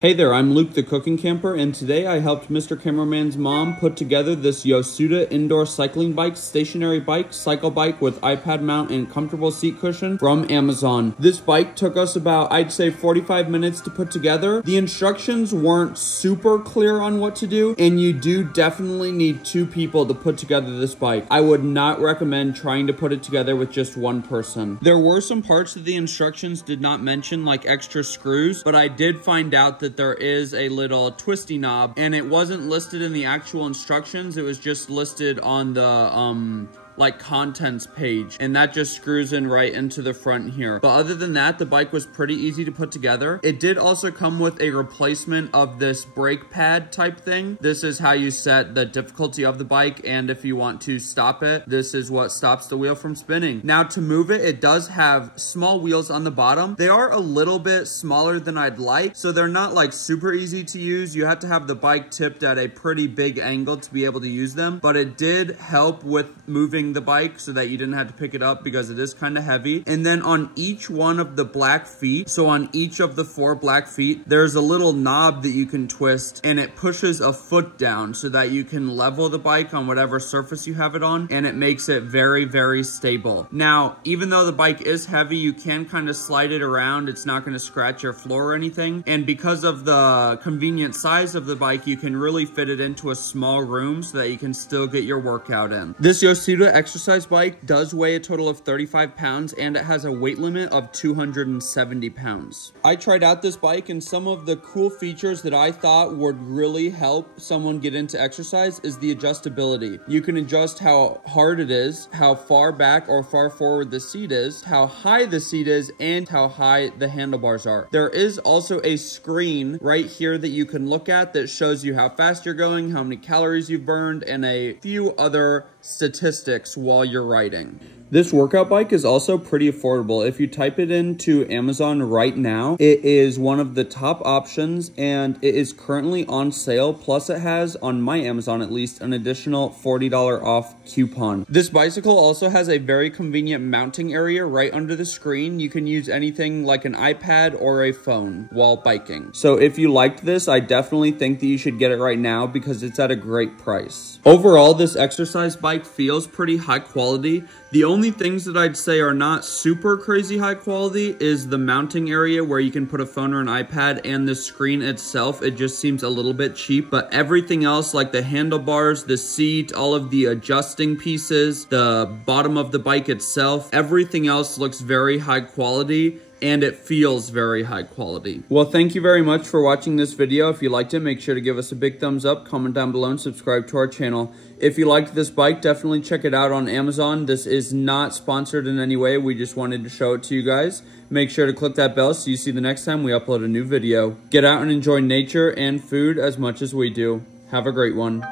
Hey there, I'm Luke the Cookin Camper, and today I helped Mr. Cameraman's mom put together this Yosuda indoor cycling bike, stationary bike, cycle bike with iPad mount and comfortable seat cushion from Amazon. This bike took us about, I'd say, 45 minutes to put together. The instructions weren't super clear on what to do, and you do definitely need two people to put together this bike. I would not recommend trying to put it together with just one person. There were some parts that the instructions did not mention, like extra screws, but I did find out that there is a little twisty knob, and it wasn't listed in the actual instructions. It was just listed on the like contents page, and that just screws in right into the front here. But other than that, the bike was pretty easy to put together. It did also come with a replacement of this brake pad type thing. This is how you set the difficulty of the bike, and if you want to stop it, this is what stops the wheel from spinning. Now to move it, it does have small wheels on the bottom. They are a little bit smaller than I'd like, so they're not like super easy to use. You have to have the bike tipped at a pretty big angle to be able to use them, but it did help with moving the bike so that you didn't have to pick it up because it is kind of heavy. And then on each one of the black feet, so on each of the 4 black feet, there's a little knob that you can twist, and it pushes a foot down so that you can level the bike on whatever surface you have it on, and it makes it very, very stable. Now, even though the bike is heavy, you can kind of slide it around. It's not going to scratch your floor or anything. And because of the convenient size of the bike, you can really fit it into a small room so that you can still get your workout in. This Yosuda exercise bike does weigh a total of 35 pounds, and it has a weight limit of 270 pounds. I tried out this bike, and some of the cool features that I thought would really help someone get into exercise is the adjustability. You can adjust how hard it is, how far back or far forward the seat is, how high the seat is, and how high the handlebars are. There is also a screen right here that you can look at that shows you how fast you're going, how many calories you've burned, and a few other statistics while you're riding. This workout bike is also pretty affordable. If you type it into Amazon right now, it is one of the top options, and it is currently on sale. Plus it has, on my Amazon at least, an additional $40 off coupon. This bicycle also has a very convenient mounting area right under the screen. You can use anything like an iPad or a phone while biking. So if you liked this, I definitely think that you should get it right now because it's at a great price. Overall, this exercise bike feels pretty high quality. The only things that I'd say are not super crazy high quality is the mounting area where you can put a phone or an iPad, and the screen itself. It just seems a little bit cheap, but everything else like the handlebars, the seat, all of the adjusting pieces, the bottom of the bike itself, everything else looks very high quality. And it feels very high quality. Well, thank you very much for watching this video. If you liked it, make sure to give us a big thumbs up, comment down below, and subscribe to our channel. If you liked this bike, definitely check it out on Amazon. This is not sponsored in any way. We just wanted to show it to you guys. Make sure to click that bell so you see the next time we upload a new video. Get out and enjoy nature and food as much as we do. Have a great one.